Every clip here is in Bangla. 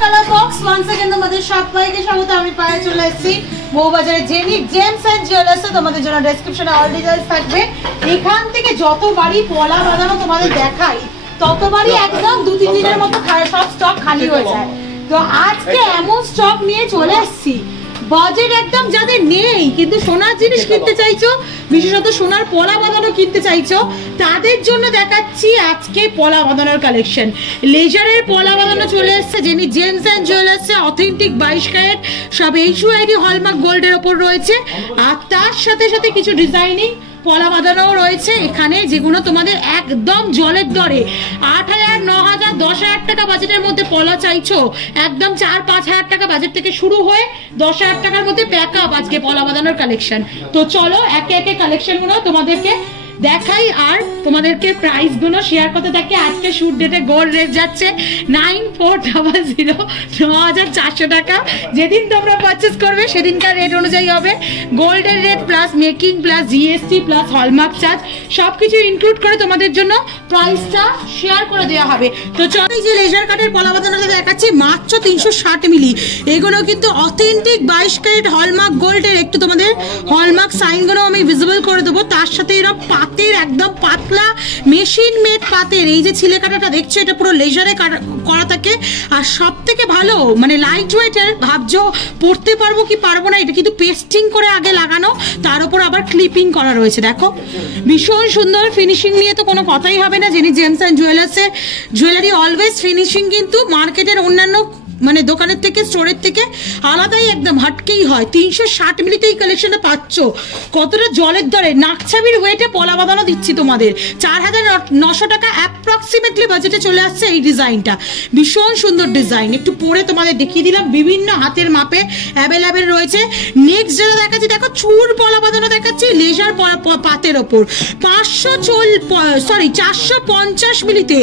কালার বক্স ওয়ান্স अगेन তোমাদের সবাইকে স্বাগত। আমি পায়ে চলে এসেছি বউবাজারে জেনিক জেমস এন্ড জুয়েলার্সে। তোমাদের জন্য ডেসক্রিপশনে অল ডিটেইলস থাকবে। এখান থেকে যতবারই পলা বাঁধানো তোমাদের দেখাই ততবারই একদম 2-3 দিনের মতো সব স্টক খালি হয়ে যায়। তো আজকে এমন স্টক নিয়ে চলে এসেছি, বাজেট একদম যাদের নেই কিন্তু সোনার জিনিস কিনতে চাইছো, বিশেষত সোনার পলা বাঁধানো কিনতে চাইছো, তাদের জন্য দেখাচ্ছি আজকে পলা বাঁধানোর কালেকশন। লেজারের পলা বাঁধানো চলে এসেছে যিনি জেমস এন্ড জুয়েলার্সে, অথেন্টিক 22 ক্যারেট সব HUID হলমার্ক গোল্ডের ওপর রয়েছে। আর তার সাথে সাথে কিছু ডিজাইনিং পলা বাঁধানো রয়েছে এখানে, যেগুলো তোমাদের একদম জলের দরে 8,000, 9,000, 10,000 টাকা বাজেটের মধ্যে পলা চাইছো, একদম 4-5 হাজার টাকা বাজেট থেকে শুরু হয়ে 10,000 টাকার মধ্যে প্যাক আপ আজকে পলা বাঁধানোর কালেকশন। তো চলো একে একে কালেকশনগুলো তোমাদেরকে দেখাই আর তোমাদেরকে প্রাইস গুলো শেয়ার করতে থাকি। আজকে শুট ডেটে গোল্ড রেট যাচ্ছে 9400, 9,400 টাকা। যেদিন তোমরা পারচেস করবে সেদিনকার রেট অনুযায়ী হবে। গোল্ডের rate plus making plus GST plus hallmark charge সবকিছু ইনক্লুড করে তোমাদের জন্য প্রাইসটা শেয়ার করে দেওয়া হবে। তো চলো এই যে লেজার কাটের পলা বাঁধানোটা দেখাচ্ছি মাত্র 360 মিলি। এগুলো কিন্তু অথেন্টিক 22 ক্যারেট হলমার্ক গোল্ডের। একটু তোমাদের হলমার্ক সাইনগুলো আমি ভিজিবল করে দেবো। তার সাথে এরা পাতের একদম পাতলা মেশিন মেড পাতের এই যে ছিলে কাটাটা দেখছো, এটা পুরো লেজারে করা থাকে। আর সব থেকে ভালো মানে লাইট ওয়েটের, ভাবছো পড়তে পারবো কি পারবো না, এটা কিন্তু পেস্টিং করে আগে লাগানো, তার উপর আবার ক্লিপিং করা রয়েছে। দেখো ভীষণ সুন্দর ফিনিশিং নিয়ে তো কোনো কথাই হবে না। যিনি জেমস অ্যান্ড জুয়েলার্সে জুয়েলারি অলওয়েজ ফিনিশিং কিন্তু মার্কেটের অন্যান্য মানে দোকানের থেকে স্টোরের থেকে আলাদাই, একদম হাটকেই হয়। 360 মিলিতে এই কালেকশনে পাচ্ছ। কতটা জলের দরে নাকছাবির ওয়েটে পলা বাঁধানো দিচ্ছি তোমাদের। 4,900 টাকা অ্যাপ্রক্সিমেটলি বাজেটে চলে আসছে এই ডিজাইনটা। ভীষণ সুন্দর ডিজাইন, একটু পরে তোমাদের দেখিয়ে দিলাম। বিভিন্ন হাতের মাপে অ্যাভেলেবেল রয়েছে। নেক্সট যেটা দেখাচ্ছি দেখো চুর পলা বাঁধানো দেখাচ্ছি লেজার পাতের ওপর 450 মিলিতে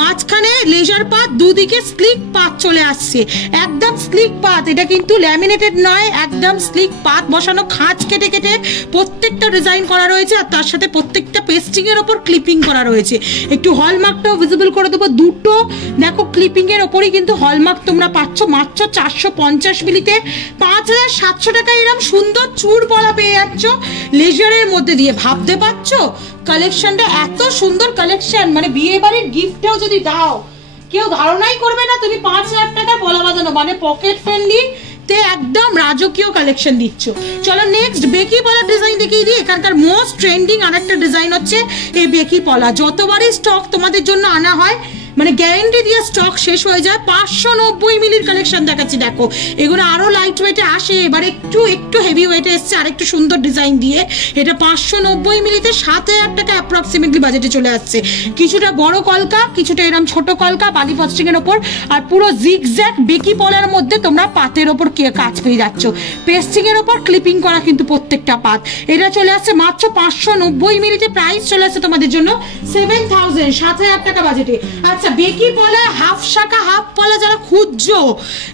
মাঝখানে লেজার পাত, দুদিকে স্লিক পাত চলে আসছে। একদম স্লিক পাত, এটা কিন্তু ল্যামিনেটেড নয়, একদম স্লিক পাত বসানো, খাঁজ কেটে কেটে প্রত্যেকটা ডিজাইন করা রয়েছে। আর তার সাথে প্রত্যেকটা পেস্টিং এর ওপর ক্লিপিং করা রয়েছে। একটু হলমার্কটাও ভিজিবল করে দেবো। দুটো দেখো ক্লিপিং এর ওপরই কিন্তু হলমার্ক তোমরা পাচ্ছ। মাত্র 450 মিলিতে 5,700 টাকায় এরকম সুন্দর চুর পলা পেয়ে যাচ্ছ লেজারের মধ্যে দিয়ে। ভাবতে পারছো কালেকশনটা এত সুন্দর কালেকশন, মানে বিয়ে বাড়ির গিফটটাও যদি দাও কেউ ধারণাই করবে না তুমি 5,000 টাকা পলা বাঁধানো, মানে পকেট ফ্রেন্ডলি তে একদম রাজকীয় কালেকশন দিচ্ছ। চলো নেক্সট বেকি পলা ডিজাইন দেখিয়ে দিই। এখানকার মোস্ট ট্রেন্ডিং আরেকটা ডিজাইন হচ্ছে এই বেকি পলা। যতবারই স্টক তোমাদের জন্য আনা হয় মানে গ্যারেন্টি দিয়ে স্টক শেষ হয়ে যায়। 590 মিলির কালেকশন দেখাচ্ছি। দেখো এগুলো আরো লাইট ওয়েটে আসে, এবার একটু হেভি ওয়েটে এসছে আরেকটু সুন্দর ডিজাইন দিয়ে। এটা 590 মিলিতে 7,000 টাকা অ্যাপ্রক্সিমেটলি বাজেটে চলে আসছে। কিছুটা বড় কলকা, কিছুটা এরকম ছোট কলকা বালি পস্টিং এর ওপর, আর পুরো জিগজ্যাগ বেকি পলার মধ্যে তোমরা পাতের ওপর কাজ পেয়ে যাচ্ছ। পেস্টিং এর ওপর ক্লিপিং করা কিন্তু প্রত্যেকটা পাত। এটা চলে আসছে মাত্র 590 মিলিতে। প্রাইস চলে আসছে তোমাদের জন্য 7,000, 7,000 টাকা বাজেটে। আচ্ছা বেকি পলা হাফ শাখা হাফ পলা যারা খুঁজছো,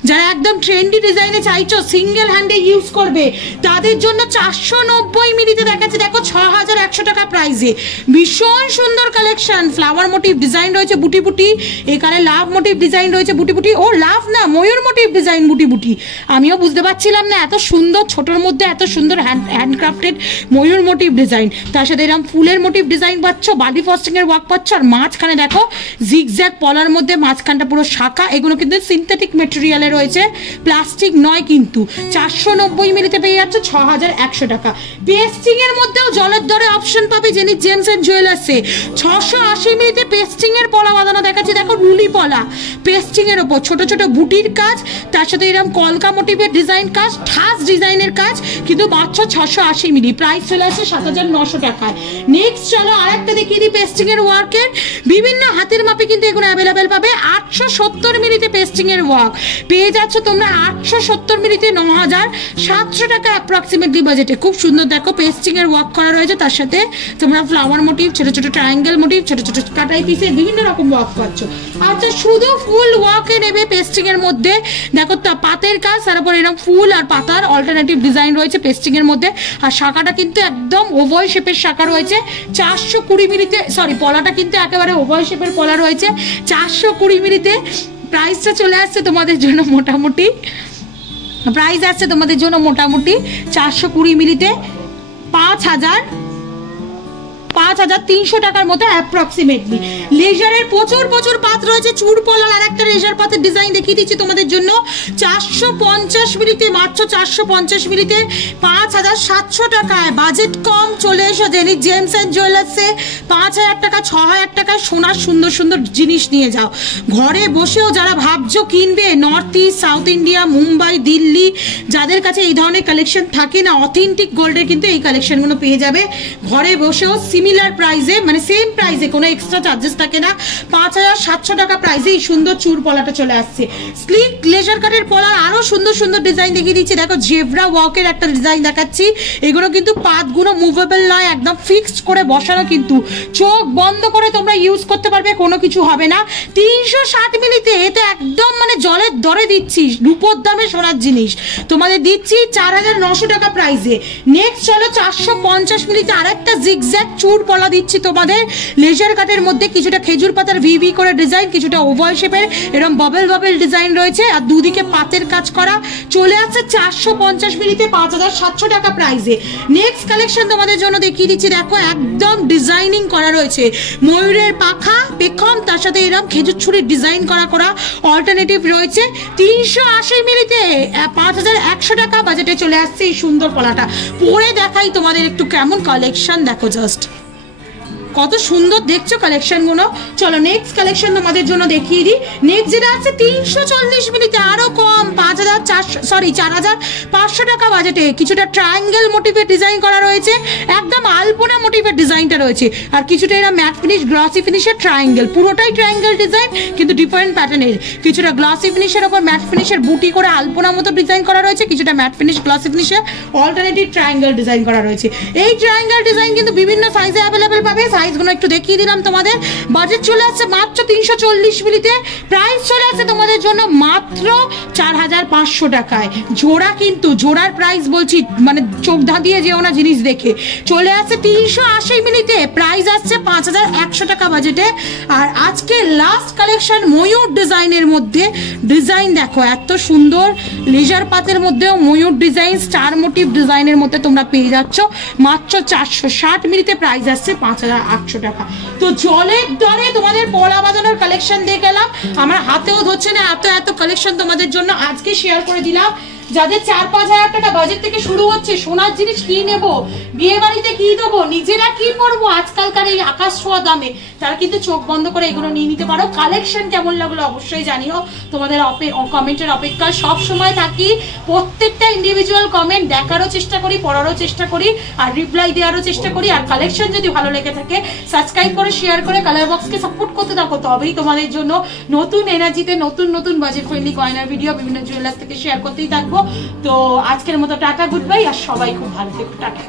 যারা একদম ট্রেন্ডি ডিজাইনে চাইছো সিঙ্গেল হ্যান্ডে ইউজ করবে, তাদের জন্য 490 মিলিতে দেখাচ্ছে। দেখো 6,100 টাকা প্রাইসে ভীষণ সুন্দর কালেকশন। ফ্লাওয়ার মোটিভ ডিজাইন রয়েছে বুটি বুটি, এখানে লাভ মোটিভ ডিজাইন রয়েছে বুটি বুটি। ও লাভ না, ময়ূর মোটিভ ডিজাইন বুটি বুটি। আমিও বুঝতে পারছিলাম না এত সুন্দর ছোটোর মধ্যে এত সুন্দর হ্যান্ডক্রাফটেড ময়ূর মোটিভ ডিজাইন। তার সাথে এরকম ফুলের মোটিভ ডিজাইন পাচ্ছ, বালি ফস্টিং এর ওয়ার্ক পাচ্ছ। আর মাঝখানে দেখো জিগজ্যাগ পলার মধ্যে মাঝখানটা পুরো শাখা। এগুলো কিন্তু সিনথেটিক মেটেরিয়ালে রয়েছে, প্লাস্টিক নয় কিন্তু। 490 মিলিতে পেয়ে যাচ্ছে 6,100 টাকা। পেস্টিং এর মধ্যেও জলের দরে অপশন পাবে যিনি জেমস এন্ড জুয়েলার্সে। 680 মিলিতে পেস্টিং এর পলা বাঁধানো দেখাচ্ছি। দেখো রুলি পলা পেস্টিং এর ওপর ছোট ছোট বুটির কাজ, তার সাথে এরকম কলকা মোটিভের ডিজাইন কাজ, ঠাস ডিজাইনের কাজ, কিন্তু মাত্র 680 মিলি। প্রাইস চলে আসছে 7,900 টাকায়। নেক্সট চলো আরেকটা দেখিয়ে দিই পেস্টিং এর ওয়ার্কের। বিভিন্ন হাতের মাপে কিন্তু এগুলো অ্যাভেলেবেল পাবে। 870 মিলিতে পেস্টিং এর ওয়ার্ক পেয়ে যাচ্ছ তোমরা। 870 মিলিতে 9,700 টাকা অ্যাপ্রক্সিমেটলি বাজেটে। খুব সুন্দর দেখো পেস্টিং এর ওয়ার্ক করা রয়েছে। তার সাথে তোমরা ফ্লাওয়ার মোটিভ, ছোট ছোট ট্রায়াঙ্গেল মোটিভ, ছোট ছোট কাটাই পিসে বিভিন্ন রকম ওয়ার্ক পাচ্ছ। আচ্ছা শুধু ফুল ওয়ার্কে নেবে পেস্টিং এর মধ্যে, দেখো পাতের কাজ, তারপর এরকম ফুল আর পাতার অল্টারনেটিভ ডিজাইন রয়েছে পেস্টিং এর মধ্যে। আর শাখাটা কিন্তু একদম ওভাল শেপের শাখা রয়েছে। 420 মিলিতে, সরি পলাটা কিন্তু একেবারে ওভাল শেপের পলা রয়েছে। 420 মিলিতে প্রাইসটা চলে আসছে তোমাদের জন্য মোটামুটি, প্রাইস আসছে তোমাদের জন্য মোটামুটি 420 মিলিতে 5,300 টাকার মতো অ্যাপ্রক্সিমেটলি। লেজারের প্রচুর প্রচুর পাত রয়েছে, চুর পলার আর একটা লেজার পাতের ডিজাইন দেখিয়ে দিচ্ছি তোমাদের জন্য 450 মিলিতে, মাত্র 450 মিলিতে 5,700 টাকায়। বাজেট কম, চলে এসো জেনি জেমস অ্যান্ড জুয়েলার্সে, 5,000 টাকা 6,000 টাকায় সোনার সুন্দর সুন্দর জিনিস নিয়ে যাও। ঘরে বসেও যারা ভাবছো কিনবে, north east, south India, Mumbai, Delhi, যাদের কাছে এই ধরনের কালেকশন থাকে না, অথেন্টিক গোল্ডের কিন্তু এই কালেকশনগুলো পেয়ে যাবে ঘরে বসেও সিমিলার প্রাইসে, মানে সেম প্রাইসে, কোনো এক্সট্রা চার্জেস থাকে না। 5,700 টাকা প্রাইসে এই সুন্দর চুর পলাটা চলে আসছে। স্লিক লেজার কাটের পলার আরো সুন্দর সুন্দর ডিজাইন দেখিয়ে দিচ্ছি। দেখো জেব্রা ওয়ার্কের একটা ডিজাইন দেখাচ্ছি, এগুলো কিন্তু পাতগুলো মুভেবল নয়, একদম ফিক্সড করে বসানো, কিন্তু চোখ বন্ধ করে তোমরা ইউজ করতে পারবে, কোনো কিছু হবে না। 360 মিলিতে, এতে একদম মানে জলের দরে দিচ্ছি, রূপোর দামে সোনার জিনিস তোমাদের দিচ্ছি 4,900 টাকা প্রাইসে। নেক্সট চলো 450 মিলিতে আরেকটা জিগজ্যাগ চুর পলা দিচ্ছি তোমাদের লেজার কাটের মধ্যে, কিছুটা খেজুর পাতার ভিভি করে ডিজাইন, কিছুটা ওভাল শেপের এরকম বাবেল বাবেল ডিজাইন রয়েছে, আর দুদিকে পাতের কাজ করা। চলে আসছে 450 মিলিতে 5,700 টাকা প্রাইসে। নেক্সট কালেকশন তোমাদের জন্য দেখিয়ে দিচ্ছি, দেখো একদম ডিজাইনিং করা রয়েছে, ময়ূরের পাখা পেখম, তার সাথে এরকম খেজুর ছুরির ডিজাইন করা করা অল্টারনেটিভ রয়েছে। 380 মিলিতে 5,100 টাকা বাজেটে চলে আসছে এই সুন্দর পলাটা। পরে দেখাই তোমাদের একটু কেমন কালেকশন, দেখো জাস্ট কত সুন্দর দেখছো কালেকশনগুলো। চলো নেক্সট কালেকশন তোমাদের জন্য দেখিয়ে দিই। নেক্সট যেটা আছে 340 মিলিতে, আরো কম, 4,500 টাকা বাজেটে, কিছুটা ট্রায়াঙ্গেল মোটিভের ডিজাইন করা রয়েছে, একদম আলপনা মোটিভের ডিজাইনটা রয়েছে, আর কিছুটা এরা ম্যাট ফিনিশ গ্লসি ফিনিশের ট্রায়াঙ্গেল, পুরোটাই ট্রায়াঙ্গেল ডিজাইন কিন্তু ডিফারেন্ট প্যাটার্নের, কিছুটা গ্লসি ফিনিশের ওপর ম্যাট ফিনিশের বুটি করে আলপনা মতো ডিজাইন করা রয়েছে, কিছুটা ম্যাট ফিনিশ গ্লসি ফিনিশের অল্টারনেটিভ ট্রায়াঙ্গেল ডিজাইন করা রয়েছে। এই ট্রায়াঙ্গেল ডিজাইন কিন্তু বিভিন্ন সাইজে অ্যাভেলেবেল পাবে, সাইজগুলো একটু দেখিয়ে দিলাম তোমাদের। বাজেট চলে আসছে মাত্র 340 মিলিতে, প্রাইস চলে আসছে তোমাদের জন্য মাত্র 4,500 টাকায় জোড়া, কিন্তু জোড়ার প্রাইস বলছি মানে চোখ ধাঁধিয়ে যেও না জিনিস দেখে। চলে আসছে 380 মিলিতে, প্রাইস আসছে 5,100 টাকা বাজেটে। আর আজকে লাস্ট কালেকশন ময়ূর ডিজাইনের মধ্যে, ডিজাইন দেখো এত সুন্দর, লেজার পাতের মধ্যেও ময়ূর ডিজাইন, স্টার মোটিভ ডিজাইনের মধ্যে তোমরা পেয়ে যাচ্ছ মাত্র 460 মিলিতে, প্রাইস আসছে 5,800 টাকা। তো জলের দরে তোমাদের পলা বাঁধানোর কালেকশন দিয়ে গেলাম, আমার হাতেও ধরছে না, এত এত কালেকশন তোমাদের জন্য আজকে শেয়ার করে দিলাম। যাদের 4-5 হাজার টাকা বাজেট থেকে শুরু হচ্ছে, সোনার জিনিস কি নেব, বিয়ে বাড়িতে কি দেবো, নিজেরা কি পরবো আজকালকার এই আকাশ ছোঁয়া দামে, তারা কিন্তু চোখ বন্ধ করে এগুলো নিয়ে নিতে পারো। কালেকশন কেমন লাগলো অবশ্যই জানিও, তোমাদের কমেন্টের অপেক্ষায় সব সময় থাকি। প্রত্যেকটা ইন্ডিভিজুয়াল কমেন্ট দেখারও চেষ্টা করি, পড়ারও চেষ্টা করি, আর রিপ্লাই দেওয়ারও চেষ্টা করি। আর কালেকশন যদি ভালো লেগে থাকে সাবস্ক্রাইব করে শেয়ার করে কালার বক্সকে সাপোর্ট করতে থাকো, তবেই তোমাদের জন্য নতুন এনার্জিতে নতুন নতুন বাজেট ফ্রেন্ডলি গয়নার ভিডিও বিভিন্ন জুয়েলার্স থেকে শেয়ার করতেই থাকবো। তো আজকের মতো টাটা, গুড বাই, আর সবাই খুব ভালো থেকো, টাটা।